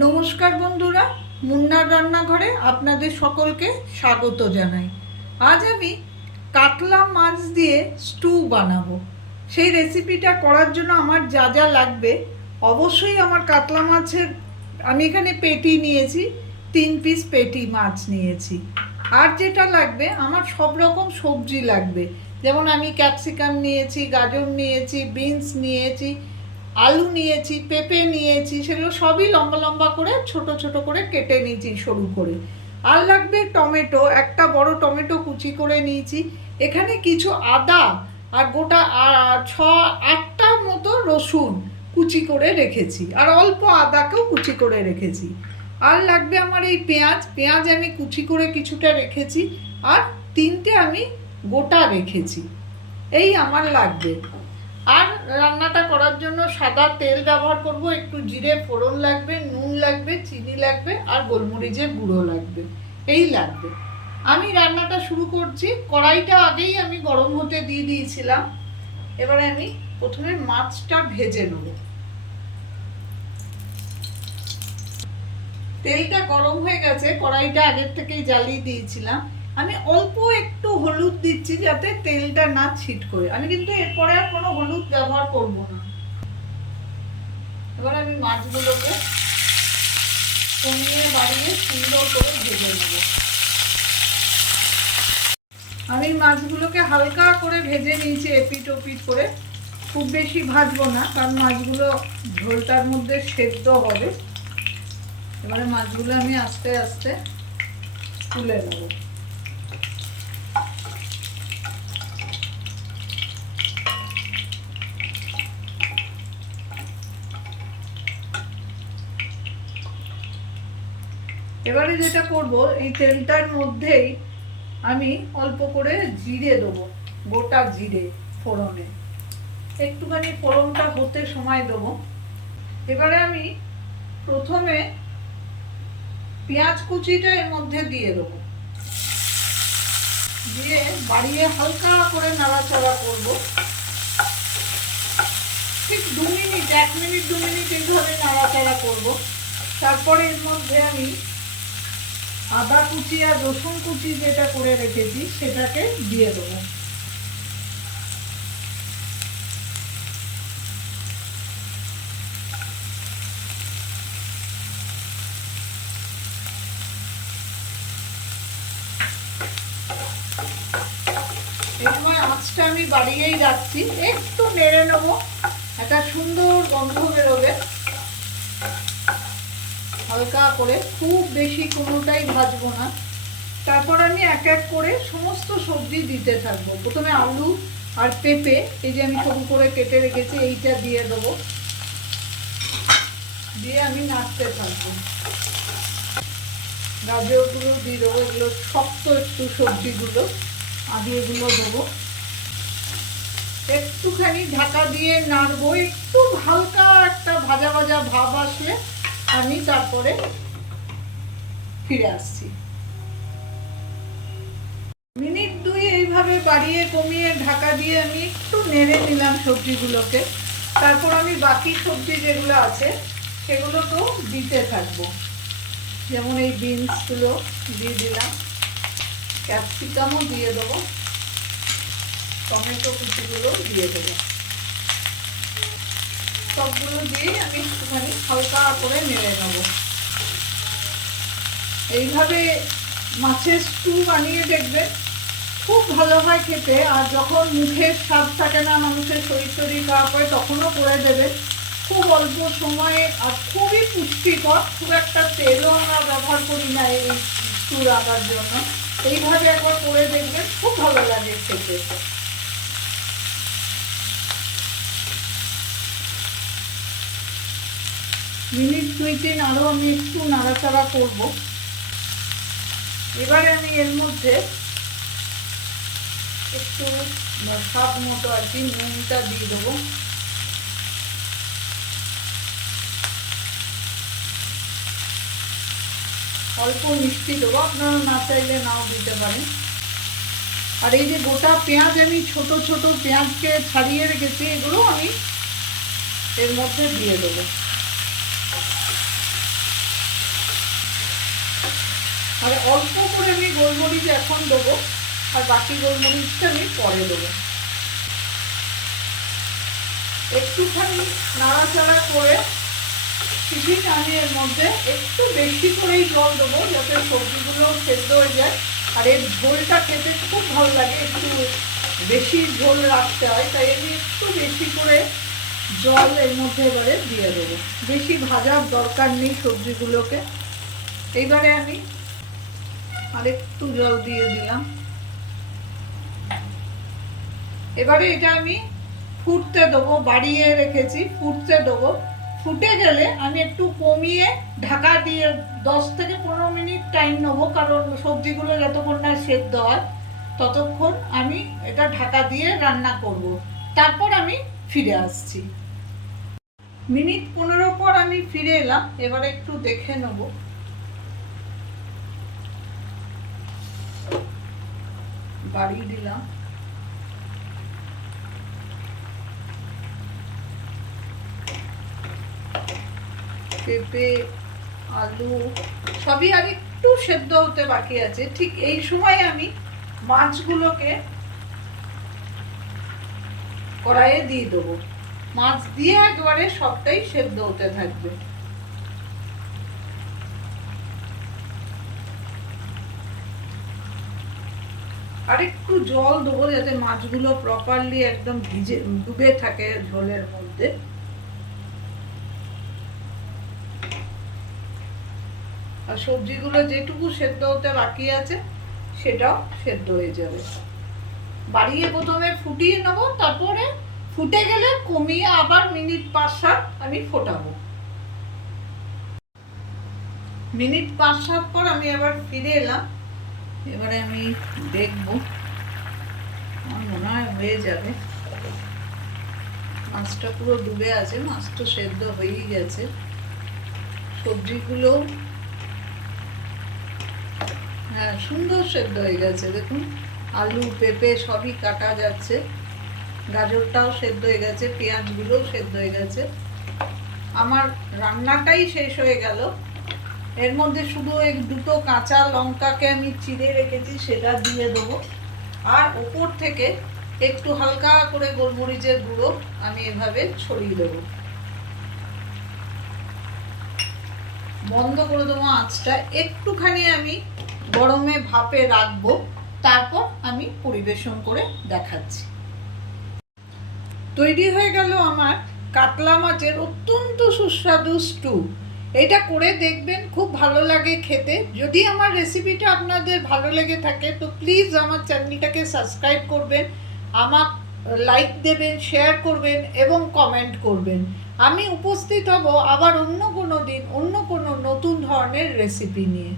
নমস্কার বন্ধুরা মুন্নার রান্নাঘরে আপনাদের সকলকে স্বাগত জানাই। আজ আমি কাতলা মাছ দিয়ে স্টু বানাবো। সেই রেসিপিটা করার জন্য আমার যা যা লাগবে, অবশ্যই আমার কাতলা মাছের, আমি এখানে পেটি নিয়েছি, তিন পিস পেটি মাছ নিয়েছি। আর যেটা লাগবে, আমার সব রকম সবজি লাগবে। যেমন আমি ক্যাপসিকাম নিয়েছি, গাজর নিয়েছি বিনস নিয়েছি আলু নিয়েছি, পেঁপে নিয়েছি, সেগুলো সবই লম্বা লম্বা করে, ছোট ছোট করে কেটে নিয়েছি সরু করে। আর লাগবে টমেটো, একটা বড় টমেটো কুচি করে নিয়েছি। এখানে কিছু আদা আর গোটা ছ আটটার মতো রসুন কুচি করে রেখেছি। আর অল্প আদাকেও কুচি করে রেখেছি। আর লাগবে আমার এই পেঁয়াজ। পেঁয়াজ আমি কুচি করে কিছুটা রেখেছি। আর তিনটে আমি গোটা রেখেছি। এই আমার লাগবে। আর রান্নাটা করার জন্য সাদা তেল ব্যবহার করব, একটু জিরে, ফোড়ন লাগবে, নুন লাগবে, চিনি লাগবে, আর গোলমরিচের গুঁড়ো লাগবে, এই লাগবে। আমি রান্নাটা শুরু করছি, কড়াইটা আগেই আমি গরম হতে দিয়ে দিয়েছিলাম। এবারে আমি প্রথমে মাছটা ভেজে নেব। তেলটা গরম হয়ে গেছে, কড়াইটা আগের থেকেই জ্বালিয়ে দিয়েছিলাম। আমি অল্প একটু হলুদ দিচ্ছি যাতে তেলটা না ছিট করে। আমি কিন্তু এরপরে আর কোনো হলুদ ব্যবহার করব না। এবার আমি মাছগুলোকে কমিয়ে বাড়িয়ে সুন্দর করে ভেজে নেব। আমি মাছগুলোকে হালকা করে ভেজে নিয়েছি এপিট ওপিট করে। খুব বেশি ভাজবো না, কারণ মাছগুলো ঝোলটার মধ্যে সেদ্ধ হবে। এবারে মাছগুলো আমি আস্তে আস্তে তুলে নেব। এবারে যেটা করব, এই তেলটার মধ্যেই আমি অল্প করে জিরে দেবো, গোটা জিরে ফোড়নে। একটুখানি ফোড়নটা হতে সময় দেবো। এবারে আমি প্রথমে পেঁয়াজ কুচিটা এর মধ্যে দিয়ে দেবো। দিয়ে বাড়িয়ে হালকা করে নাড়াচাড়া করব। ঠিক দু মিনিট, এক মিনিট, দু মিনিট এইভাবে নাড়াচাড়া করব। তারপরে এর মধ্যে আমি আদা কুচি আর রসুন কুচি যেটা করে রেখেছি, সেটাকে দিয়ে দেবো। আঁচটা আমি বাড়িয়েই রাখছি। একটু নেড়ে নেব। একটা সুন্দর গন্ধ বেরোবে। হালকা করে, খুব বেশি কোনোটাই ভাজবো না। তারপর আমি এক এক করে সমস্ত সবজি দিতে থাকব। প্রথমে আলু আর পেঁপে, এই যে আমি সবু করে কেটে রেখেছি, এইটা দিয়ে দেবো। দিয়ে আমি নাড়তে থাকব। গাজরগুলো দিয়ে দেবো, এগুলো শক্ত একটু সবজিগুলো আগে এগুলো দেবো। একটুখানি ঢাকা দিয়ে নাড়বো, একটু হালকা একটা ভাজা ভাজা ভাব আসলে আমি তারপরে ফিরে আসছি। মিনিট দুই এইভাবে বাড়িয়ে কমিয়ে ঢাকা দিয়ে আমি একটু নেড়ে নিলাম সবজিগুলোকে। তারপর আমি বাকি সবজি যেগুলো আছে, সেগুলো তো দিতে থাকব। যেমন এই বিনসগুলো দিয়ে দিলাম। ক্যাপসিকামও দিয়ে দেবো। টমেটো কুচিগুলো দিয়ে দেবো। সবগুলো দিয়ে আমি একটুখানি হালকা করে নেড়ে নেব। এইভাবে মাছের স্টু বানিয়ে দেখবে, খুব ভালো হয় খেতে। আর যখন মুখের স্বাদ থাকে না, মানুষের শরীর শরীর খারাপ তখনও করে দেবে। খুব অল্প সময়ে আর খুবই পুষ্টিকর, খুব একটা তেলও আমরা ব্যবহার করি না এই স্টু রাখার জন্য। এইভাবে একবার করে দেখবেন, খুব ভালো লাগে খেতে। মিনিট দুই তিন আরও আমি একটু নাড়াচাড়া করব। এবারে আমি এর মধ্যে একটু স্বাদ মতো আর কি নুনটা দিয়ে দেবো। অল্প মিষ্টি দেবো, আপনারা না চাইলে নাও দিতে পারেন। আর এই যে গোটা পেঁয়াজ, আমি ছোট ছোট পেঁয়াজকে ছাড়িয়ে রেখেছি, এগুলো আমি এর মধ্যে দিয়ে দেবো। আর অল্প করে আমি গোলমরিচ এখন দেবো, আর বাকি গোলমরিচটা আমি পরে দেবো। একটুখানি নাড়াচাড়া করে টিফিন আমি এর মধ্যে একটু বেশি করেই জল দেবো, যাতে সবজিগুলো সেদ্ধ হয়ে যায়। আর এর ঝোলটা খেতে খুব ভালো লাগে, একটু বেশি ঝোল রাখতে হয়, তাই আমি একটু বেশি করে জল এর মধ্যে এবারে দিয়ে দেবো। বেশি ভাজার দরকার নেই সবজিগুলোকে। এইবারে আমি আর একটু জল দিয়ে দিলাম। এবারে এটা আমি ফুটতে দেবো, বাড়িয়ে রেখেছি, ফুটতে দেবো। ফুটে গেলে আমি একটু কমিয়ে ঢাকা দিয়ে দশ থেকে পনেরো মিনিট টাইম নেব, কারণ সবজিগুলো যতক্ষণ না সেদ্ধ হয়, ততক্ষণ আমি এটা ঢাকা দিয়ে রান্না করব। তারপর আমি ফিরে আসছি। মিনিট পনেরো পর আমি ফিরে এলাম, এবারে একটু দেখে নেব। বাড়িয়ে দিলাম। পেঁপে, আলু, সবই আর একটু সেদ্ধ হতে বাকি আছে। ঠিক এই সময় আমি মাছগুলোকে কড়াইয়ে দিয়ে দেবো। মাছ দিয়ে একবারে সবটাই সেদ্ধ হতে থাকবে। আর একটু জল দেবো যাতে মাছগুলো প্রপারলি একদম ভিজে, ডুবে থাকে ঝোলের মধ্যে। আর সবজিগুলো যেটুকু সেদ্ধ হতে বাকি আছে, সেটাও সেদ্ধ হয়ে যাবে। বাড়িয়ে প্রথমে ফুটিয়ে নেব, তারপরে ফুটে গেলে কমিয়ে আবার মিনিট পাঁচ সাত আমি ফোটাবো। মিনিট পাঁচ সাত পর আমি আবার ফিরে এলাম। এবারে আমি দেখব। আমার মনে হয় হয়ে যাবে। মাছটা পুরো ডুবে আছে, মাছ তো সেদ্ধ হয়েই গেছে। সবজিগুলো হ্যাঁ সুন্দর সেদ্ধ হয়ে গেছে। দেখুন, আলু, পেঁপে সবই কাটা যাচ্ছে। গাজরটাও সেদ্ধ হয়ে গেছে, পেঁয়াজগুলোও সেদ্ধ হয়ে গেছে। আমার রান্নাটাই শেষ হয়ে গেল। এর মধ্যে শুধু এই দুটো কাঁচা লঙ্কাকে আমি চিড়ে রেখেছি, সেটা দিয়ে দেবো। আর ওপর থেকে একটু হালকা করে গোলমরিচের গুঁড়ো আমি এভাবে ছড়িয়ে দেবো। বন্ধ করে দেবো আঁচটা। একটুখানি আমি গরমে ভাপে রাখব, তারপর আমি পরিবেশন করে দেখাচ্ছি। তৈরি হয়ে গেল আমার কাতলা মাছের অত্যন্ত সুস্বাদু স্টু এটা করে দেখবেন, খুব ভালো লাগে খেতে। যদি আমার রেসিপিটা আপনাদের ভালো লেগে থাকে, তো প্লিজ আমার চ্যানেলটাকে সাবস্ক্রাইব করবেন, আমার লাইক দেবেন শেয়ার করবেন এবং কমেন্ট করবেন। আমি উপস্থিত হব আবার অন্য কোনো দিন অন্য কোনো নতুন ধরনের রেসিপি নিয়ে।